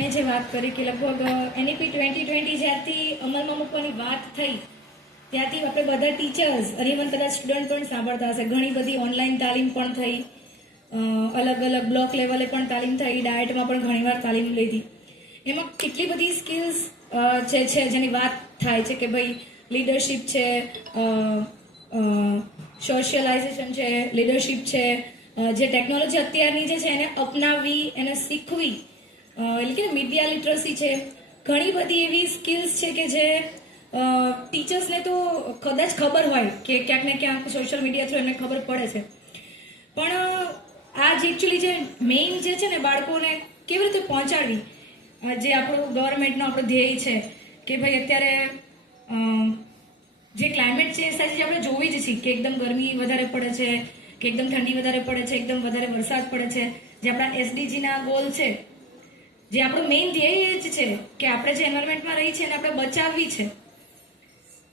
મેં જે વાત કરી કે લગભગ NEP 2020 જ્યારથી અમલમાં મૂકવાની વાત થઈ ત્યારથી આપણે બધા ટીચર્સ અને ઇવન કદાચ સ્ટુડન્ટ પણ સાંભળતા હશે, ઘણી બધી ઓનલાઈન તાલીમ પણ થઈ, અલગ અલગ બ્લોક લેવલે પણ તાલીમ થઈ, ડાયટમાં પણ ઘણીવાર તાલીમ લીધી. એમાં કેટલી બધી સ્કિલ્સ જે છે જેની વાત થાય છે કે ભાઈ લીડરશિપ છે, સોશિયલાઇઝેશન છે, લીડરશિપ છે, જે ટેકનોલોજી અત્યારની જે છે એને અપનાવવી, એને શીખવી, એટલે કે મીડિયા લિટરસી છે, ઘણી બધી એવી સ્કિલ્સ છે કે જે ટીચર્સને તો કદાચ ખબર હોય કે ક્યાંક ને ક્યાંક સોશિયલ મીડિયા થ્રુ એમને ખબર પડે છે, પણ આ જે એકચ્યુઅલી જે મેઇન જે છે ને બાળકોને કેવી રીતે પહોંચાડવી, જે આપણું ગવર્મેન્ટનો આપણો ધ્યેય છે કે ભાઈ અત્યારે જે ક્લાઇમેટ ચેન્જ થાય છે આપણે જોવી જ છીએ કે એકદમ ગરમી વધારે પડે છે, કે એકદમ ઠંડી વધારે પડે છે, એકદમ વધારે વરસાદ પડે છે, જે આપણા SDGના ગોલ છે, જે આપણું મેઇન ધ્યેય જ છે કે આપણે જે એન્વાયરમેન્ટમાં રહી છે એને આપણે બચાવવી છે,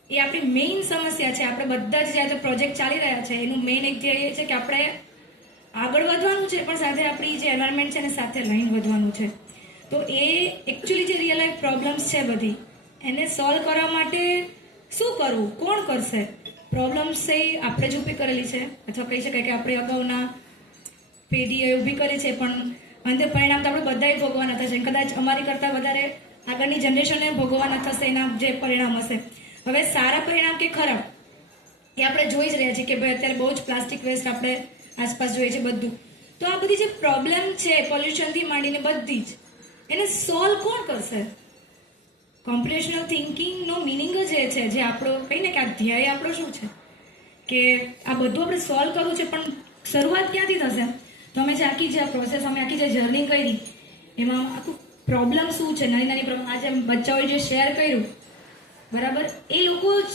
એ આપણી મેઇન સમસ્યા છે. આપણે બધા જ જ્યાં પ્રોજેક્ટ ચાલી રહ્યા છે એનું મેઇન એક ધ્યેય છે કે આપણે આગળ વધવાનું છે, પણ સાથે આપણી જે એન્વાયરમેન્ટ છે એને સાથે લઈને વધવાનું છે. તો એ એકચ્યુઅલી જે રિયલ લાઈફ પ્રોબ્લેમ્સ છે બધી, એને સોલ્વ કરવા માટે શું કરવું, કોણ કરશે? પ્રોબ્લેમ્સ છે આપણે જ ઊભી કરેલી છે, અથવા કહી શકાય કે આપણે અગાઉના પેઢીએ ઊભી કરી છે, પણ અંતે પરિણામ તો આપણે બધાય ભોગવાના થશે. કદાચ અમારી કરતાં વધારે આગળની જનરેશનને ભોગવાના થશે એના જે પરિણામ હશે. હવે સારા પરિણામ કે ખરાબ એ આપણે જોઈ જ રહ્યા છીએ કે ભાઈ અત્યારે બહુ જ પ્લાસ્ટિક વેસ્ટ આપણે આસપાસ જોઈએ છે બધું. તો આ બધી જે પ્રોબ્લેમ છે પોલ્યુશનથી માંડીને બધી જ, એને સોલ્વ કોણ કરશે? કોમ્પ્યુટેશનલ થિંકિંગનો મિનિંગ જ એ છે, જે આપણો કહીને કે આ ધ્યેય આપણો શું છે કે આ બધું આપણે સોલ્વ કરવું છે, પણ શરૂઆત ક્યાંથી થશે? તો અમે જે આખી જે પ્રોસેસ, અમે આખી જે જર્ની કરી એમાં આખું પ્રોબ્લેમ શું છે, નાની નાની પ્રોબ્લેમ, આજે બચ્ચાઓએ જે શેર કર્યું બરાબર, એ લોકો જ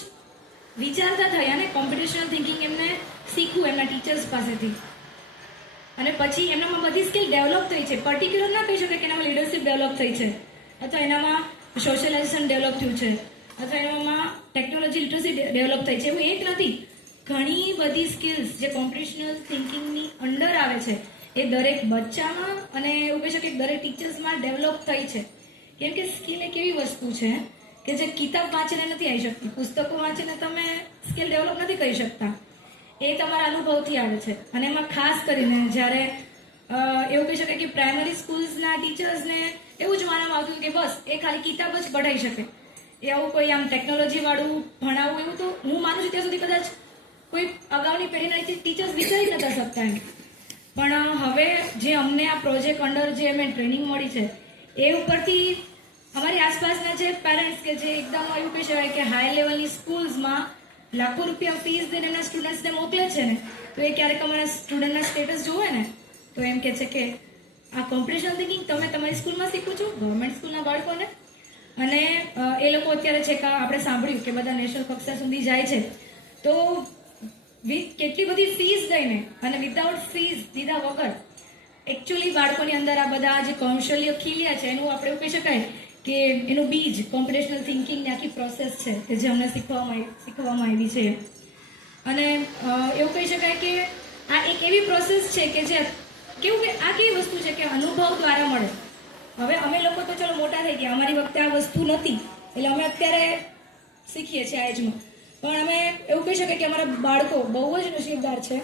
વિચારતા થયા ને કોમ્પ્યુટેશનલ થિંકિંગ એમને શીખવું એમના ટીચર્સ પાસેથી, અને પછી એમનામાં બધી સ્કિલ ડેવલપ થઈ છે. પર્ટિક્યુલર ના કહી શકે કે એનામાં લીડરશિપ ડેવલપ થઈ છે, અથવા એનામાં સોશિયલાઇઝેશન ડેવલપ થયું છે, અથવા એનામાં ટેકનોલોજી લિટરસી ડેવલપ થઈ છે. એવું એક નથી, ઘણી બધી સ્કિલ્સ જે કોમ્પ્યુટેશનલ થિંકિંગની અંડર આવે છે એ દરેક બચ્ચામાં અને એવું કહી શકે દરેક ટીચર્સમાં ડેવલપ થઈ છે. કેમ કે સ્કિલ એક એવી વસ્તુ છે કે જે કિતાબ વાંચીને નથી આવી શકતી, પુસ્તકો વાંચીને તમે સ્કિલ ડેવલપ નથી કરી શકતા, એ તમારા અનુભવથી આવે છે. અને એમાં ખાસ કરીને જ્યારે એવું કહી શકાય કે પ્રાઇમરી સ્કૂલ્સના ટીચર્સને એવું જ માનવામાં આવતું કે બસ એ ખાલી કિતાબ જ પઢાઈ શકે, એવું કોઈ આમ ટેકનોલોજી વાળું ભણાવવું, એવું તો હું માનું છું ત્યાં સુધી કદાચ કોઈ અગાઉની પેઢીના ટીચર્સ વિચારી નતા શકતા એમ. પણ હવે જે અમને આ પ્રોજેક્ટ અંડર જે અમે ટ્રેનિંગ મળી છે એ ઉપરથી અમારી આસપાસના જે પેરેન્ટ્સ કે જે એકદમ એવું કહી શકાય કે હાઈ લેવલની સ્કૂલ્સમાં લાખો રૂપિયા ફીસ દઈને એમના સ્ટુડન્ટ્સને મોકલે છે ને, તો એ ક્યારેક અમારા સ્ટુડન્ટના સ્ટેટસ જોવે ને તો એમ કે છે કે આ કોમ્પ્યુટેશનલ થિંકિંગ તમે તમારી સ્કૂલમાં શીખો છો, ગવર્મેન્ટ સ્કૂલના બાળકોને. અને એ લોકો અત્યારે છે કે આપણે સાંભળ્યું કે બધા નેશનલ કક્ષા સુધી જાય છે, તો કેટલી બધી ફીસ દઈને અને વિધાઉટ ફીસ દીધા વગર એકચ્યુઅલી બાળકોની અંદર આ બધા જે કૌશલ્ય ખીલ્યા છે એનું આપણે એવું કહી શકાય કે એનું બીજ કોમ્પ્યુટેશનલ થિંકિંગની આખી પ્રોસેસ છે કે જે અમને શીખવામાં આવી છે. અને એવું કહી શકાય કે આ એક એવી પ્રોસેસ છે કે જે કેવું કે આ કેવી વસ્તુ છે કે અનુભવ દ્વારા મળે. હવે અમે લોકો તો ચલો મોટા થઈ ગયા, અમારી વખતે આ વસ્તુ નથી એટલે અમે અત્યારે શીખીએ છીએ આ એજમાં, પણ અમે એવું કહી શકીએ કે અમારા બાળકો બહુ જ નસીબદાર છે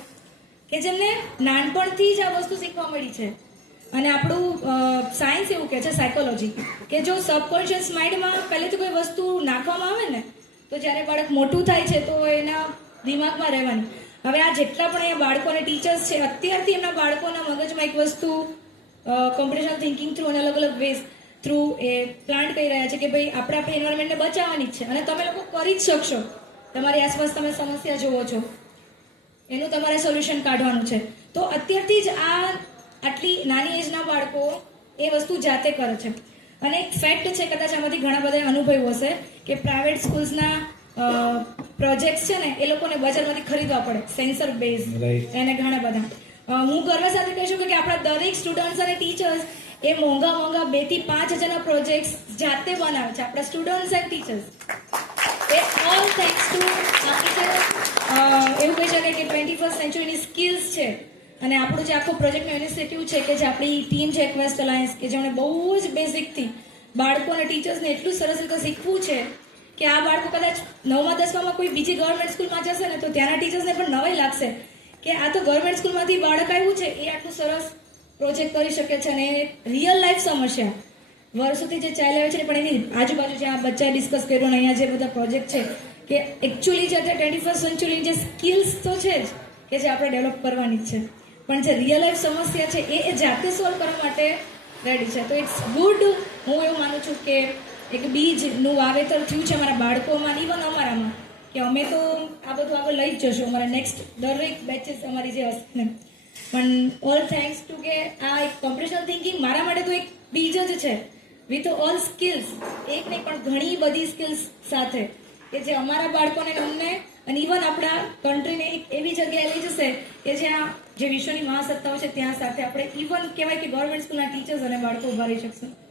કે જેમને નાનપણથી જ આ વસ્તુ શીખવા મળી છે. અને આપણું સાયન્સ એવું કહે છે, સાયકોલોજી, કે જો સબકોન્શિયસ માઇન્ડમાં પહેલેથી કોઈ વસ્તુ નાખવામાં આવે ને તો જ્યારે બાળક મોટું થાય છે તો એના દિમાગમાં રહેવાની. હવે આ જેટલા પણ અહીંયા બાળકો અને ટીચર્સ છે અત્યારથી એમના બાળકોના મગજમાં એક વસ્તુ કોમ્પ્યુટેશનલ થિંકિંગ થ્રુ અને અલગ અલગ વેઝ થ્રુ એ પ્લાન્ટ કરી રહ્યા છે કે ભાઈ આપણે આપણી એન્વાયરમેન્ટને બચાવવાની જ છે, અને તમે લોકો કરી જ શકશો. તમારી આસપાસ તમે સમસ્યા જોવો છો, એનું તમારે સોલ્યુશન કાઢવાનું છે. તો અત્યારથી જ આટલી નાની એજના બાળકો એ વસ્તુ જાતે કરે છે. અને એક ફેક્ટ છે, કદાચ આમાંથી ઘણા બધા અનુભવ્યું હશે કે પ્રાઇવેટ સ્કૂલ્સના પ્રોજેક્ટ્સ છે ને એ લોકોને બજારમાંથી ખરીદવા પડે, સેન્સર બેઝ એને ઘણા બધા. હું ગર્વ સાથે કહી શકું કે આપણા દરેક સ્ટુડન્ટ્સ અને ટીચર્સ એ મોંઘા 2 થી 5 હજારના પ્રોજેક્ટ્સ જાતે બનાવે છે, આપણા students and teachers. A all thanks to આપણી જે એવું કહી શકાય કે 21st સેન્ચુરીની સ્કિલ્સ છે અને આપણું જે આખો પ્રોજેક્ટનો ઇનિશિયેટિવ છે કે જે આપણી ટીમ છે ક્વેસ્ટ અલાયન્સ કે જેમણે બહુ જ બેઝિકથી બાળકો અને ટીચર્સને એટલું સરસ રીતે શીખવું છે કે આ બાળકો કદાચ 9મા 10મામાં કોઈ બીજી ગવર્મેન્ટ સ્કૂલમાં જશે ને તો ત્યાંના ટીચર્સને પણ નવાઈ લાગશે કે આ તો ગવર્મેન્ટ સ્કૂલમાંથી બાળક આવ્યું છે એ આટલું સરસ પ્રોજેક્ટ કરી શકે છે અને રિયલ લાઈફ સમસ્યા વર્ષોથી જે ચાલી આવે છે પણ એની આજુબાજુ જે આ બચ્ચા ડિસ્કસ કર્યું અને અહીંયા જે બધા પ્રોજેક્ટ છે કે એકચ્યુઅલી જે અત્યારે 21st સેન્ચુરી જે સ્કિલ્સ તો છે જ કે જે આપણે ડેવલપ કરવાની જ છે પણ જે રિયલ લાઈફ સમસ્યા છે એ જાતે સોલ્વ કરવા માટે રેડી છે. તો ઇટ્સ ગુડ. હું એવું માનું છું કે એક બીજનું વાવેતર થયું છે અમારા બાળકોમાં ઇવન અમારામાં કે અમે તો આ બધું આગળ લઈ જ જશું અમારા નેક્સ્ટ દરેક બેચીસ અમારી જે હશે ને પણ ઓલ થેન્ક્સ ટુ કે આ એક કોમ્પિટિશનલ થિંકિંગ મારા માટે તો એક બીજ જ છે વિથ ઓલ સ્કિલ્સ એક નહીં પણ ઘણી બધી સ્કિલ્સ સાથે કે જે અમારા બાળકોને અમને અને ઇવન આપણા કન્ટ્રીને એક એવી જગ્યાએ લઈ જશે કે જ્યાં જે વિશ્વની મહાસત્તાઓ છે ત્યાં સાથે આપણે ઇવન કહેવાય કે ગવર્મેન્ટ સ્કૂલના ટીચર્સ અને બાળકો ઉભા રહી શકશે.